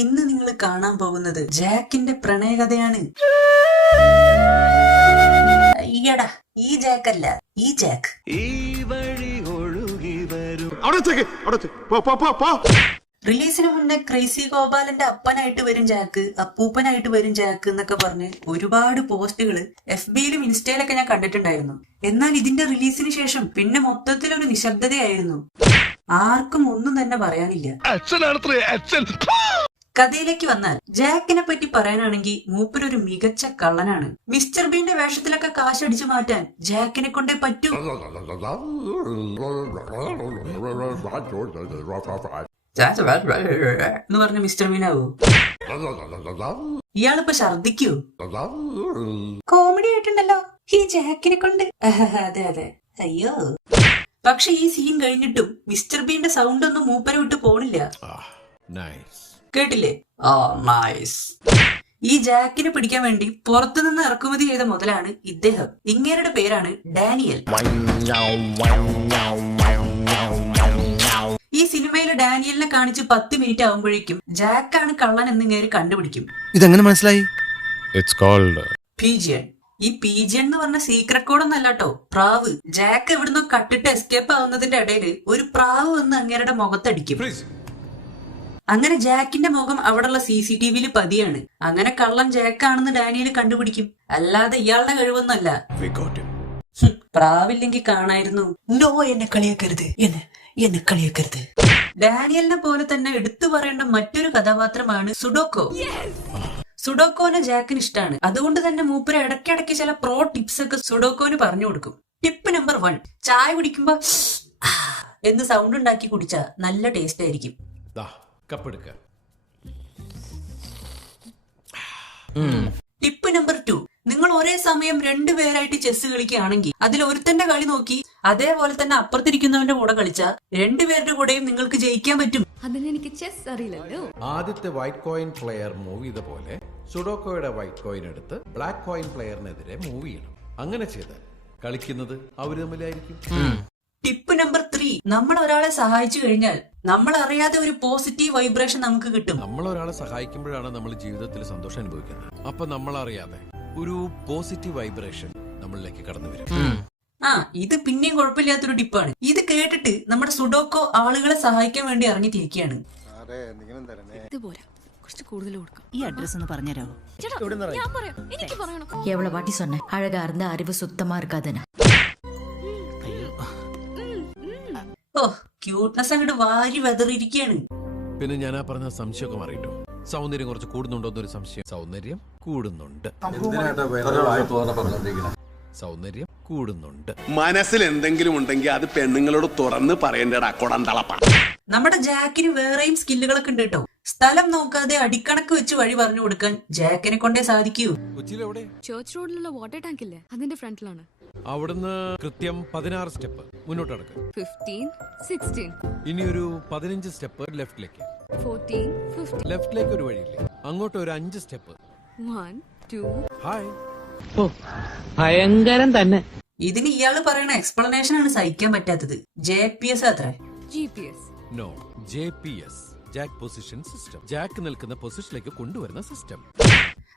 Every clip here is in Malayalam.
ഇന്ന് നിങ്ങൾ കാണാൻ പോകുന്നത് ജാക്കിന്റെ പ്രണയകഥയാണ്. ഈയടാ, ഈ ജാക്കല്ല, ഈ ജാക്ക്. റിലീസിന് മുന്നേ ക്രേസി ഗോപാലന്റെ അപ്പനായിട്ട് വരും ജാക്ക്, അപ്പൂപ്പനായിട്ട് വരും ജാക്ക് എന്നൊക്കെ പറഞ്ഞ് ഒരുപാട് പോസ്റ്റുകൾ FBയിലും ഇൻസ്റ്റയിലൊക്കെ ഞാൻ കണ്ടിട്ടുണ്ടായിരുന്നു. എന്നാൽ ഇതിന്റെ റിലീസിന് ശേഷം പിന്നെ മൊത്തത്തിലൊരു നിശബ്ദതയായിരുന്നു. ആർക്കും ഒന്നും തന്നെ പറയാനില്ല. കഥയിലേക്ക് വന്നാൽ ജാക്കിനെ പറ്റി പറയാനാണെങ്കിൽ മൂപ്പരൊരു മികച്ച കള്ളനാണ്. മിസ്റ്റർ ബീന്റെ വേഷത്തിലൊക്കെ കാശടിച്ചു മാറ്റാൻ ജാക്കിനെ കൊണ്ടേ പറ്റൂ. എന്ന് പറഞ്ഞ മിസ്റ്റർ ബീനാവൂ. ഇയാളിപ്പോ ഛർദിക്കൂ. കോമഡി ആയിട്ടുണ്ടല്ലോ ഈ ജാക്കിനെ കൊണ്ട്. അതെ അതെ, അയ്യോ. പക്ഷെ ഈ സീൻ കഴിഞ്ഞിട്ടും മിസ്റ്റർ ബീന്റെ സൗണ്ട് ഒന്നും മൂപ്പരെ വിട്ട് പോണില്ല. കേട്ടില്ലേ? നൈസ്. ഈ ജാക്കിനെ പിടിക്കാൻ വേണ്ടി പുറത്തുനിന്ന് ഇറക്കുമതി ചെയ്ത മുതലാണ് ഇദ്ദേഹം. ഇങ്ങേരുടെ പേരാണ് ഡാനിയൽ. ഈ സിനിമയിൽ ഡാനിയലിനെ കാണിച്ച് 10 മിനിറ്റ് ആവുമ്പോഴേക്കും ജാക്കാണ് കള്ളൻ എന്ന് ഇങ്ങേര് കണ്ടുപിടിക്കും. ഇതെങ്ങനെ മനസ്സിലായി? പീജിയൻ. ഈ പീജിയൻ എന്ന് പറഞ്ഞ സീക്രട്ട് കോഡ് ഒന്നല്ല കേട്ടോ, പ്രാവ്. ജാക്ക് എവിടുന്നോ കട്ടിട്ട് എസ്കേപ്പ് ആവുന്നതിന്റെ ഇടയിൽ ഒരു പ്രാവ് വന്ന് അങ്ങേരുടെ മുഖത്തടിക്കും. അങ്ങനെ ജാക്കിന്റെ മുഖം അവിടെയുള്ള CCTVയിൽ പതിയാണ്. അങ്ങനെ കള്ളൻ ജാക്കാണെന്ന് ഡാനിയൽ കണ്ടുപിടിക്കും. അല്ലാതെ ഇയാളുടെ കഴിവൊന്നുമല്ല. പ്രാവില്ലെങ്കിൽ കാണായിരുന്നു. നോ, എന്നെ കളിയാക്കരുത്, എന്നെ കളിയാക്കരുത്. ഡാനിയലിനെ പോലെ തന്നെ എടുത്തു പറയേണ്ട മറ്റൊരു കഥാപാത്രമാണ് സുഡോക്കോ. സുഡോക്കോനെ ജാക്കിന് ഇഷ്ടമാണ്. അതുകൊണ്ട് തന്നെ മൂപ്പര് ഇടയ്ക്കിടയ്ക്ക് ചില പ്രോ ടിപ്സ് ഒക്കെ സുഡോക്കോന് പറഞ്ഞു കൊടുക്കും. ടിപ്പ് നമ്പർ 1, ചായ കുടിക്കുമ്പോ എന്ന് സൗണ്ട് ഉണ്ടാക്കി കുടിച്ചാ നല്ല ടേസ്റ്റ് ആയിരിക്കും. ടിപ്പ് നമ്പർ 2, നിങ്ങൾ ഒരേ സമയം 2 പേരായിട്ട് ചെസ് കളിക്കുകയാണെങ്കിൽ അതിൽ ഒരുത്തന്റെ കളി നോക്കി അതേപോലെ തന്നെ അപ്പുറത്തിരിക്കുന്നവന്റെ കൂടെ കളിച്ചാൽ 2 പേരുടെ കൂടെയും നിങ്ങൾക്ക് ജയിക്കാൻ പറ്റും. അതിനെനിക്ക് ചെസ് അറിയില്ലല്ലോ. ആദ്യത്തെ വൈറ്റ് കോയിൻ പ്ലെയർ മൂവ് ചെയ്ത പോലെ സുഡോക്കോയുടെ വൈറ്റ് കോയിൻ എടുത്ത് ബ്ലാക്ക് കോയിൻ പ്ലെയറിനെതിരെ മൂവ് ചെയ്യണം. അങ്ങനെ ചെയ്ത് കളിക്കുന്നത് അവര് തമ്മിലായിരിക്കും. ടിപ്പ് നമ്പർ 3, നമ്മൾ ഒരാളെ സഹായിച്ചു കഴിഞ്ഞാൽ നമ്മൾ അറിയാതെ ഒരു പോസിറ്റീവ് വൈബ്രേഷൻ നമുക്ക് കിട്ടും. നമ്മൾ ഒരാളെ സഹായിക്കുമ്പോഴാണ് നമ്മൾ ജീവിതത്തിൽ സന്തോഷം അനുഭവിക്കുന്നത്. അപ്പൊ നമ്മൾ അറിയാതെ ഒരു പോസിറ്റീവ് വൈബ്രേഷൻ നമ്മളിലേക്ക് കടന്നു വരും. ഇത് പിന്നെയും കുഴപ്പമില്ലാത്തൊരു ടിപ്പാണ്. ഇത് കേട്ടിട്ട് നമ്മുടെ സുഡോക്കോ ആളുകളെ സഹായിക്കാൻ വേണ്ടി ഇറങ്ങി തിരിക്കുകയാണ്. ഈ അഡ്രസ് ഒന്ന് പറഞ്ഞുതരാമോ? எவ்வளவு வாட்டி சொன்னேன், அழகா இருந்த அறிவு சுத்தமா இருக்காதுன்னு. ക്യൂട്ട്നെസ് അങ്ങോട്ട് വാരി വെതറിയിരിക്കുകയാണ്. പിന്നെ ഞാൻ പറഞ്ഞ സംശയമൊക്കെ മാറിയിട്ടോ. സൗന്ദര്യം കുറച്ച് കൂടുന്നുണ്ടോ എന്നൊരു സംശയം. സൗന്ദര്യം കൂടുന്നുണ്ട്. സൗന്ദര്യം കൂടുന്നുണ്ട്. മനസ്സിൽ എന്തെങ്കിലും ഉണ്ടെങ്കിൽ അത് പെണ്ണുങ്ങളോട് തുറന്ന് പറയേണ്ടടാ കൊടന്തളപ്പ. നമ്മുടെ ജാക്കിന് വേറെയും സ്കില്ലുകളൊക്കെ ഉണ്ട് കേട്ടോ. സ്ഥലം നോക്കാതെ അടിക്കണക്ക് വെച്ച് വഴി പറഞ്ഞു കൊടുക്കാൻ ജാക്കിനെ കൊണ്ടേ സാധിക്കൂ. കൊച്ചിയിലെവിടെ? ചേർച്ച് റോഡിലുള്ള വാട്ടർ ടാങ്ക് ഇല്ലേ, അതിന്റെ ഫ്രണ്ടിലാണ്. അവിടുന്ന് കൃത്യം 16 സ്റ്റെപ്പ് മുന്നോട്ട് നടക്കുക. 15, 16. ഇനി ഒരു 15 സ്റ്റെപ്പ് ലെഫ്റ്റിലേക്ക്. 14, 15. ലെഫ്റ്റിലേക്ക് ഒരു വഴിയില്ലേ, അങ്ങോട്ട് ഒരു 5 സ്റ്റെപ്പ്. 1, 2. ഹായ്. ഭയങ്കരം തന്നെ. ഇതിന് ഇയാള് പറയുന്ന എക്സ്പ്ലനേഷൻ ആണ് സഹിക്കാൻ പറ്റാത്തത്. GPS അത്ര. GPS. No, JPS, jack position system. Jack നിൽക്കുന്ന പൊസിഷനിലേക്ക് കൊണ്ടുവരുന്ന സിസ്റ്റം.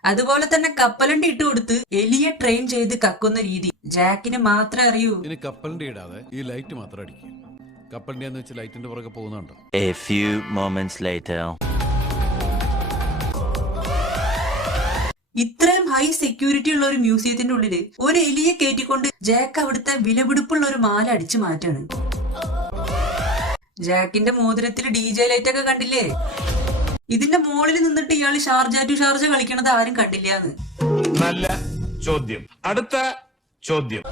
അതുപോലെ തന്നെ കപ്പലണ്ടി ഇട്ട് കൊടുത്ത് എലിയെ ട്രെയിൻ ചെയ്ത് കക്കുന്ന രീതി ജാക്കിന് മാത്രമേ അറിയൂ. ഇനി കപ്പലിന്റെ ഇടാതെ ഈ ലൈറ്റ് മാത്രം അടിക്കും. കപ്പലിന്റെ എന്ന് വെച്ച് ലൈറ്റിന്റെ പുറകെ പോകുന്നുണ്ടോ? A few moments later. ഇത്രയും ഹൈ സെക്യൂരിറ്റി ഉള്ള ഒരു മ്യൂസിയത്തിന്റെ ഉള്ളില് ഒരു എലിയെ കയറ്റിക്കൊണ്ട് ജാക്ക് അവിടുത്തെ വിലപിടിപ്പുള്ള ഒരു മാല അടിച്ചു മാറ്റാണ്. ജാക്കിന്റെ മോതിരത്തിൽ DJ ലൈറ്റ് ഒക്കെ കണ്ടില്ലേ? ഇതിന്റെ മുകളിൽ നിന്നിട്ട് ഇയാള് ഷാർജ ടു ഷാർജ കളിക്കണത് ആരും കണ്ടില്ലാന്ന്. നല്ല ചോദ്യം. അടുത്ത ചോദ്യം.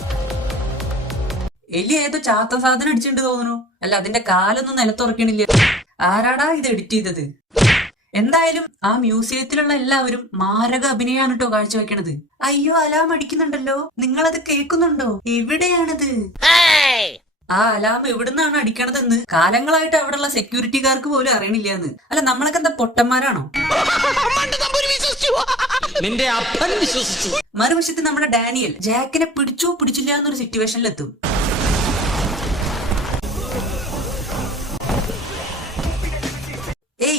എലി ഏതോ ചാത്ത സാധനം അടിച്ചിട്ട് തോന്നുന്നു. അല്ല, അതിന്റെ കാലൊന്നും നിലത്തുറക്കണില്ല. ആരാടാ ഇത് എഡിറ്റ് ചെയ്തത്? എന്തായാലും ആ മ്യൂസിയത്തിലുള്ള എല്ലാവരും മാരക അഭിനയാണ് കേട്ടോ കാഴ്ചവെക്കണത്. അയ്യോ, അലാം അടിക്കുന്നുണ്ടല്ലോ, നിങ്ങളത് കേൾക്കുന്നുണ്ടോ? എവിടെയാണിത്? ആ അലാം എവിടുന്നാണ് അടിക്കണതെന്ന് കാലങ്ങളായിട്ട് അവിടെയുള്ള സെക്യൂരിറ്റിക്കാർക്ക് പോലും അറിയണില്ലാന്ന്. അല്ല, നമ്മളൊക്കെ എന്താ പൊട്ടന്മാരാണോ? മറുവശത്ത് നമ്മുടെ ഡാനിയൽ ജാക്കിനെ പിടിച്ചില്ല എന്നൊരു സിറ്റുവേഷനിലെത്തും.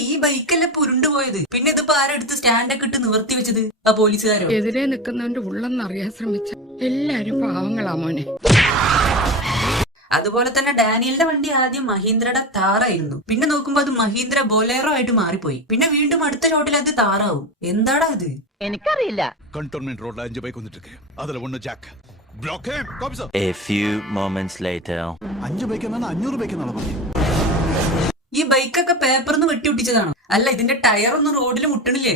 ഈ ബൈക്കല്ല പുരുണ്ടു പോയത്. പിന്നെ ഇതിപ്പോ ആരെടുത്ത് സ്റ്റാൻഡൊക്കെ ഇട്ട് നിവർത്തി വെച്ചത്? ആ പോലീസുകാരോ? എതിരെ നിൽക്കുന്നവന്റെ ഉള്ളെന്നറിയാൻ ശ്രമിച്ച എല്ലാരും പാവങ്ങളാ മോനെ. അതുപോലെ തന്നെ ഡാനിയലിന്റെ വണ്ടി ആദ്യം മഹീന്ദ്രയുടെ താറായിരുന്നു. പിന്നെ നോക്കുമ്പോ അത് മഹീന്ദ്ര ബൊലേറോ ആയിട്ട് മാറിപ്പോയി. പിന്നെ വീണ്ടും അടുത്ത ഷോട്ടിൽ അത് താറാവും. എന്താടാ ഇത്? എനിക്കറിയില്ല. കണ്ടോൺമെന്റ് റോഡിൽ 5 ബൈക്ക് വന്നിട്ട് അതിൽ ഒന്ന് Jack block A few moments later. 5 bike എന്നാണ് 500 ബൈക്ക് എന്നാണ് പറഞ്ഞത്. ഈ ബൈക്കൊക്കെ പേപ്പറിന്ന് വെട്ടിയൊട്ടിച്ചതാണോ? അല്ല, ഇതിന്റെ ടയറൊന്നും റോഡിൽ മുട്ടണില്ലേ?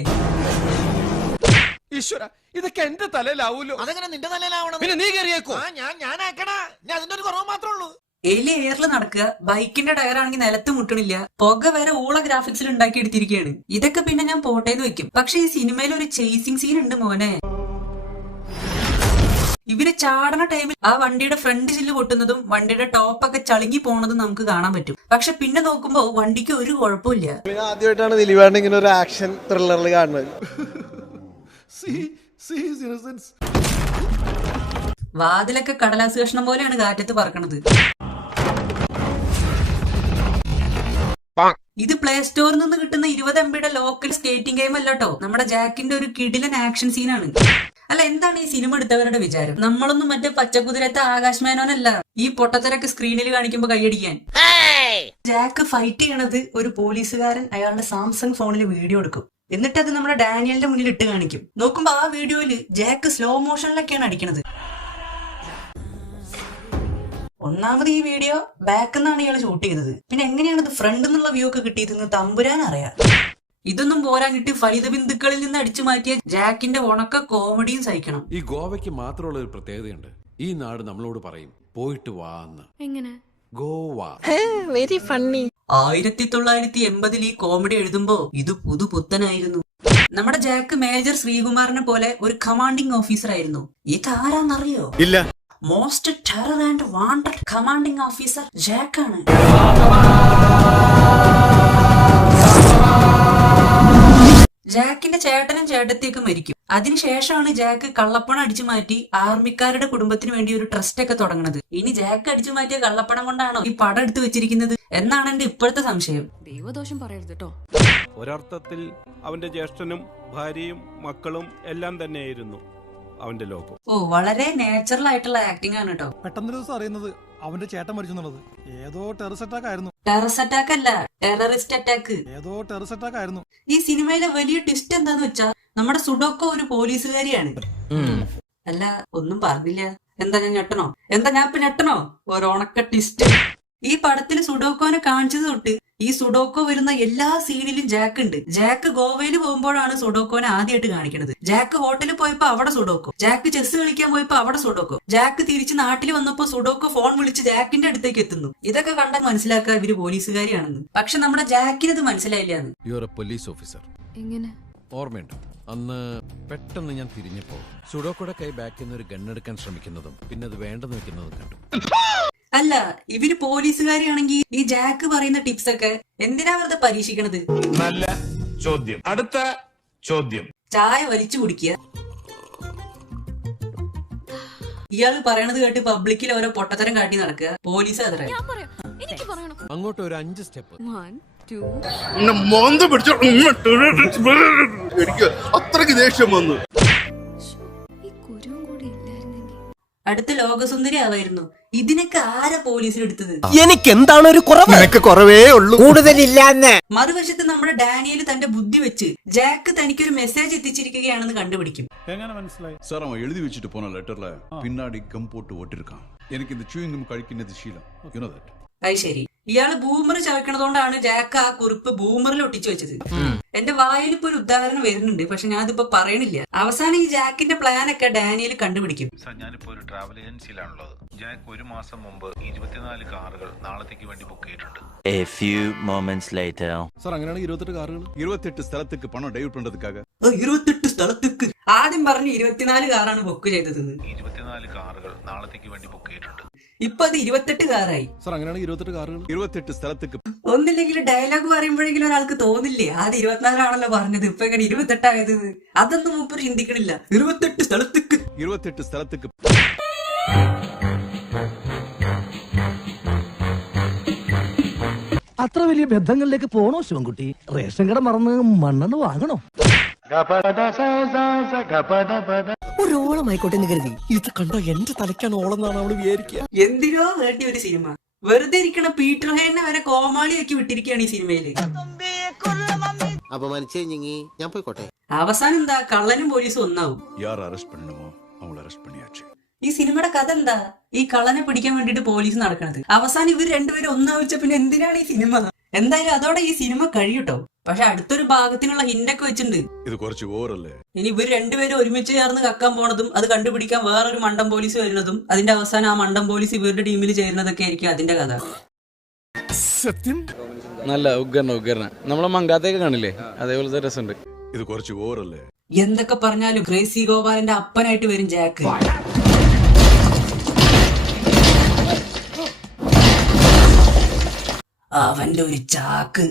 ഈശ്വര, ഇതൊക്കെ എന്റെ തലയിലാവൂലോ. അതെങ്ങനെ നിന്റെ തലയിലാവണം? പിന്നെ നീ കയറിയേക്കോ? ഞാനാക്കണ. ഞാൻ അതിന്റെ ഒരു കുറവ് മാത്രമേ ഉള്ളൂ. എലി എയറിൽ നടക്കുക, ബൈക്കിന്റെ ടയറാണെങ്കിൽ നിലത്ത് മുട്ടണില്ല, പുക വരെ ഊള ഗ്രാഫിക്സിൽ ഉണ്ടാക്കി എടുത്തിരിക്കുകയാണ്. ഇതൊക്കെ പിന്നെ ഞാൻ പോട്ടേന്ന് വെക്കും. പക്ഷെ ഈ സിനിമയിൽ ഒരു ചേസിംഗ് സീൻ ഉണ്ട് മോനെ. ഇവര് ചാടണ ടൈമിൽ ആ വണ്ടിയുടെ ഫ്രണ്ട് ചില്ല് പൊട്ടുന്നതും വണ്ടിയുടെ ടോപ്പൊക്കെ ചളുങ്ങി പോണതും നമുക്ക് കാണാൻ പറ്റും. പക്ഷെ പിന്നെ നോക്കുമ്പോ വണ്ടിക്ക് ഒരു കുഴപ്പമില്ല. ആദ്യമായിട്ടാണ് ദിലീപാണ്ട് ഇങ്ങനെ ഒരു ആക്ഷൻ ത്രില്ലറിൽ കാണുന്നത്. വാതിലൊക്കെ കടലാസ് കഷ്ണം പോലെയാണ് കാറ്റത്ത് പറക്കണത്. ഇത് പ്ലേ സ്റ്റോറിൽ നിന്ന് കിട്ടുന്ന 20 MB ലോക്കൽ സ്കേറ്റിംഗ് ഗെയിം അല്ലട്ടോ, നമ്മുടെ ജാക്കിന്റെ ഒരു കിടിലൻ ആക്ഷൻ സീനാണ്. അല്ല, എന്താണ് ഈ സിനിമ എടുത്തവരുടെ വിചാരം? നമ്മളൊന്നും മറ്റേ പച്ചക്കുതിരത്തെ ആകാശ് മേനോനല്ല ഈ പൊട്ടത്തരൊക്കെ സ്ക്രീനിൽ കാണിക്കുമ്പോ കൈയടിക്കാൻ. ജാക്ക് ഫൈറ്റ് ചെയ്യണത് ഒരു പോലീസുകാരൻ അയാളുടെ സാംസങ് ഫോണിൽ വീഡിയോ എടുക്കും. എന്നിട്ട് അത് നമ്മുടെ ഡാനിയലിന്റെ മുന്നിൽ ഇട്ട് കാണിക്കും. നോക്കുമ്പോ ആ വീഡിയോയില് ജാക്ക് സ്ലോ മോഷനിലൊക്കെയാണ് അടിക്കണത്. ഒന്നാമത് ഈ വീഡിയോ ബാക്ക് നിന്നാണ് ഇയാൾ ഷൂട്ട് ചെയ്തത്. പിന്നെ എങ്ങനെയാണ് ഇത് ഫ്രണ്ട് എന്നുള്ള വ്യൂ ഒക്കെ കിട്ടിയതെന്ന് തമ്പുരാൻ അറിയാം. ഇതൊന്നും പോരാഞ്ഞിട്ട് ഫലിത ബിന്ദുക്കളിൽ നിന്ന് അടിച്ചു മാറ്റിയ ജാക്കിന്റെ ഉണക്ക കോമഡിയും സഹിക്കണം. ഈ ഗോവയ്ക്ക് മാത്രമുള്ള ഒരു പ്രത്യേകതയുണ്ട്. ഈ നാട് നമ്മളോട് പറയും പോയിട്ട് വാ എന്ന്. എങ്ങനെ? ഗോവ. Very funny. 1980 ഈ കോമഡി എഴുതുമ്പോ ഇത് പുതുപുത്തനായിരുന്നു. നമ്മുടെ ജാക്ക് മേജർ ശ്രീകുമാറിനെ പോലെ ഒരു കമാൻഡിംഗ് ഓഫീസർ ആയിരുന്നു. ഇതാരാന്നറിയോ? ഇല്ല. Most terror and wanted commanding officer ജാക്കാണ്. ജാക്കിന്റെ ചേട്ടനും ചേട്ടത്തിയൊക്കെ മരിക്കും. അതിനുശേഷമാണ് ജാക്ക് കള്ളപ്പണം അടിച്ചു മാറ്റി ആർമിക്കാരുടെ കുടുംബത്തിന് വേണ്ടി ഒരു ട്രസ്റ്റ് ഒക്കെ തുടങ്ങുന്നത്. ഇനി ജാക്ക് അടിച്ചു മാറ്റിയ കള്ളപ്പണം കൊണ്ടാണോ ഈ പടം എടുത്തു വെച്ചിരിക്കുന്നത് എന്നാണ് എന്റെ ഇപ്പോഴത്തെ സംശയം. ദൈവദോഷം പറയരുത് കേട്ടോ. ഒരർത്ഥത്തിൽ അവന്റെ ജ്യേഷ്ഠനും ഭാര്യയും മക്കളും എല്ലാം തന്നെയായിരുന്നു അവന്റെ ലോകം. ഓ, വളരെ നാച്ചുറൽ ആയിട്ടുള്ള ആക്ടിംഗ് ആണ് കേട്ടോ. പെട്ടെന്നൊരു ദിവസം അറിയുന്നത് അവന്റെ ചേട്ടൻ മരിച്ചു എന്നുള്ളത്. ഏതോ ടെററിസ്റ്റ് അറ്റാക്ക് ആയിരുന്നു. ടെററിസ്റ്റ് അറ്റാക്ക് അല്ല, ടെററിസ്റ്റ് അറ്റാക്ക്. ഏതോ ടെററിസ്റ്റ് അറ്റാക്ക് ആയിരുന്നു. ഈ സിനിമയിലെ വലിയ ട്വിസ്റ്റ് എന്താന്ന് വെച്ചാ നമ്മുടെ സുഡോക്കോ ഒരു പോലീസുകാരിയാണ്. അല്ല, ഒന്നും പറഞ്ഞില്ല. എന്താ ഞാൻ ഞെട്ടണോ? ഇപ്പൊ ഞെട്ടണോ? ഒരോണക്ക ട്വിസ്റ്റ്. ഈ പടത്തിൽ സുഡോക്കോനെ കാണിച്ചത് തൊട്ട് ഈ സുഡോക്കോ വരുന്ന എല്ലാ സീനിലും ജാക്ക് ഉണ്ട്. ജാക്ക് ഗോവയിൽ പോകുമ്പോഴാണ് സുഡോക്കോനെ ആദ്യമായിട്ട് കാണിക്കുന്നത്. ജാക്ക് ഹോട്ടലിൽ പോയപ്പോ അവിടെ സുഡോക്കോ, ജാക്ക് ചെസ് കളിക്കാൻ പോയപ്പോ അവിടെ സുഡോക്കോ, ജാക്ക് തിരിച്ച് നാട്ടിൽ വന്നപ്പോ സുഡോക്കോ ഫോൺ വിളിച്ച് ജാക്കിന്റെ അടുത്തേക്ക് എത്തുന്നു. ഇതൊക്കെ കണ്ടാൽ മനസ്സിലാക്കുക ഇവര് പോലീസുകാരിയാണെന്ന്. പക്ഷെ നമ്മുടെ ജാക്കിന് ഇത് മനസ്സിലായില്ലാന്ന്. You are a police officer. എങ്ങനെ? ഓർമ്മയുണ്ടോ അന്ന് പെട്ടെന്ന് ഞാൻ തിരിഞ്ഞപ്പോ സുഡോക്കോയുടെ കൈ ബാക്കിൽ നിന്ന് ഒരു ഗണ്ണെടുക്കാൻ ശ്രമിക്കുന്നതും പിന്നെ അത് വേണ്ടെന്ന് വെക്കുന്നതും കണ്ടു. അല്ല, ഇവര് പോലീസുകാരിയാണെങ്കിൽ ഈ ജാക്ക് പറയുന്ന ടിപ്സ് ഒക്കെ എന്തിനാ വെറുതെ പരീക്ഷിക്കണത്? നല്ല ചോദ്യം. അടുത്ത ചോദ്യം. ചായ വലിച്ചു കുടിക്കുക, ഇയാള് പറയണത് കേട്ട് പബ്ലിക്കിൽ ഓരോ പൊട്ടത്തരം കാട്ടി നടക്കുക, പോലീസ് അത്ര. ഞാൻ പറയാം, എനിക്ക് പറയണം. അങ്ങോട്ട് ഒരു 5 സ്റ്റെപ്പ്. 1 2. എനിക്ക് അത്രയ്ക്ക് ദേഷ്യം വന്നു. ഈ കുരുവും കൂടി ഇല്ലായിരുന്നെങ്കിൽ. അടുത്ത ലോകസുന്ദരി ആവായിരുന്നു. ഇതിനൊക്കെ ആരാ പോലീസിലെടുത്തത്? എനിക്ക് എന്താണ് ഒരു കുറവ്? എനിക്ക് കുറവേ ഉള്ളൂ, കൂടുതലില്ലാന്ന്. മറുവശത്ത് നമ്മുടെ ഡാനിയൽ തന്റെ ബുദ്ധി വെച്ച് ജാക്ക് തനിക്കൊരു മെസ്സേജ് എത്തിച്ചിരിക്കുകയാണെന്ന് കണ്ടുപിടിക്കും. എങ്ങനെ മനസ്സിലായി? സാർ അവൻ എഴുതി വെച്ചിട്ട് പോന ലെറ്ററില് പിന്നാടി ഗം പോട്ട് ഒട്ടിരിക്കാം. എനിക്ക് ഇത് ചൂയിങ്ങും കഴിക്കുന്നത് ശീലം. You know that. അത് ശരി. ഇയാള് ബൂമർ ചവയ്ക്കണതുകൊണ്ടാണ് ജാക്ക് ആ കുറിപ്പ് ബൂമറിൽ ഒട്ടിച്ചു വെച്ചത്. എന്റെ വായിൽ ഇപ്പൊ ഒരു ഉദാഹരണം വരുന്നുണ്ട്, പക്ഷെ ഞാൻ അതിപ്പോ പറയണില്ല. അവസാനം ഈ ജാക്കിന്റെ പ്ലാൻ ഒക്കെ ഡാനിയൽ കണ്ടുപിടിക്കും. ഞാനിപ്പോ ഒരു ട്രാവൽ ഏജൻസിയിലാണുള്ളത്. ജാക്ക് 1 മാസം മുമ്പ് 24 കാറുകൾ നാളത്തേക്ക് വേണ്ടി ബുക്ക് ചെയ്തിട്ടുണ്ട്. A few moments later. Sir അങ്ങനെയാണെങ്കിൽ 28 കാറുകൾ 28 സ്ഥലത്തേക്ക് പണം ഡൈവേർട്ട് പண்றதுக்காக. 28 സ്ഥലത്തേക്ക് ആദ്യം പറഞ്ഞു 24 കാറാണ് ബുക്ക് ചെയ്തത്. 24 കാറുകൾ നാളത്തേക്ക് വേണ്ടി ബുക്ക് ചെയ്തിട്ടുണ്ട്. ഇപ്പൊ അത് 28 കാറായി. സാർ അങ്ങനെയാണെങ്കിൽ 28 കാറുകൾ 28 സ്ഥലത്തേക്ക്. ഒന്നില്ലെങ്കിൽ ഡയലോഗ് പറയുമ്പോഴെങ്കിലും ഒരാൾക്ക് തോന്നില്ലേ ആദ്യം 24 ആണല്ലോ പറഞ്ഞത്, ഇപ്പൊ എങ്ങനെ 28 ആയത്? അതൊന്നും മൂപ്പർ ചിന്തിക്കണില്ല. 28 സ്ഥലത്തേക്ക് 28 സ്ഥലത്തേക്ക്. അത്ര വലിയ ബന്ധങ്ങളിലേക്ക് പോണോ ശിവൻകുട്ടി? റേഷൻ കട മറന്ന് മണ്ണെണ്ണ വാങ്ങണോ? ഒരു ഓളമായിക്കോട്ടെ എന്ന് കരുതി ഇത് കണ്ടോ എന്റെ തലയ്ക്കാണ് ഓളെന്നാണ് അവള് വിചാരിക്കുക. എന്തിനോ വേണ്ടി ഒരു സിനിമ വെറുതെ ഇരിക്കണ പീറ്റർ ഹേനെ വരെ കോമാളിയാക്കി വിട്ടിരിക്കുകയാണ് ഈ സിനിമയില്. ഞാൻ പോയിക്കോട്ടെ. അവസാനം എന്താ കള്ളനും പോലീസും ഒന്നാവും. யார் அரெஸ்ட் பண்ணணுமோ அவங்கள அரெஸ்ட் பண்ணியாச்சு. ഈ സിനിമയുടെ കഥ എന്താ? ഈ കള്ളനെ പിടിക്കാൻ വേണ്ടിട്ട് പോലീസ് നടക്കണത്. അവസാനം ഇവർ രണ്ടുപേരും ഒന്നാവിച്ച പിന്നെ എന്തിനാണ് ഈ സിനിമ? എന്തായാലും അതോടെ ഈ സിനിമ കഴിയൂട്ടോ. പക്ഷെ അടുത്തൊരു ഭാഗത്തിനുള്ള ഹിന്റൊക്കെ വെച്ചിട്ടുണ്ട്. ഇത് കുറച്ച് ഓവറല്ലേ? ഇനി ഇവർ രണ്ടുപേരും ഒരുമിച്ച് ചേർന്ന് കക്കാൻ പോണതും അത് കണ്ടുപിടിക്കാൻ വേറൊരു മണ്ടം പോലീസ് വരുന്നതും അതിന്റെ അവസാനം ആ മണ്ടം പോലീസ് ഇവരുടെ ടീമിൽ ചേരുന്നതൊക്കെ ആയിരിക്കും അതിന്റെ കഥ. സത്യം നല്ല ഉഗ്രന നമ്മളെ മങ്കാത്തേക്ക് കാണില്ലേ, അതേപോലത്തെ രസമുണ്ട്. ഇത് കുറച്ച് ഓവറല്ലേ? എന്തൊക്കെ പറഞ്ഞാലും ക്രേസി ഗോപാലന്റെ അപ്പനായിട്ട് വരും ജാക്ക്. അവന്റെ ഒരു ചാക്ക്.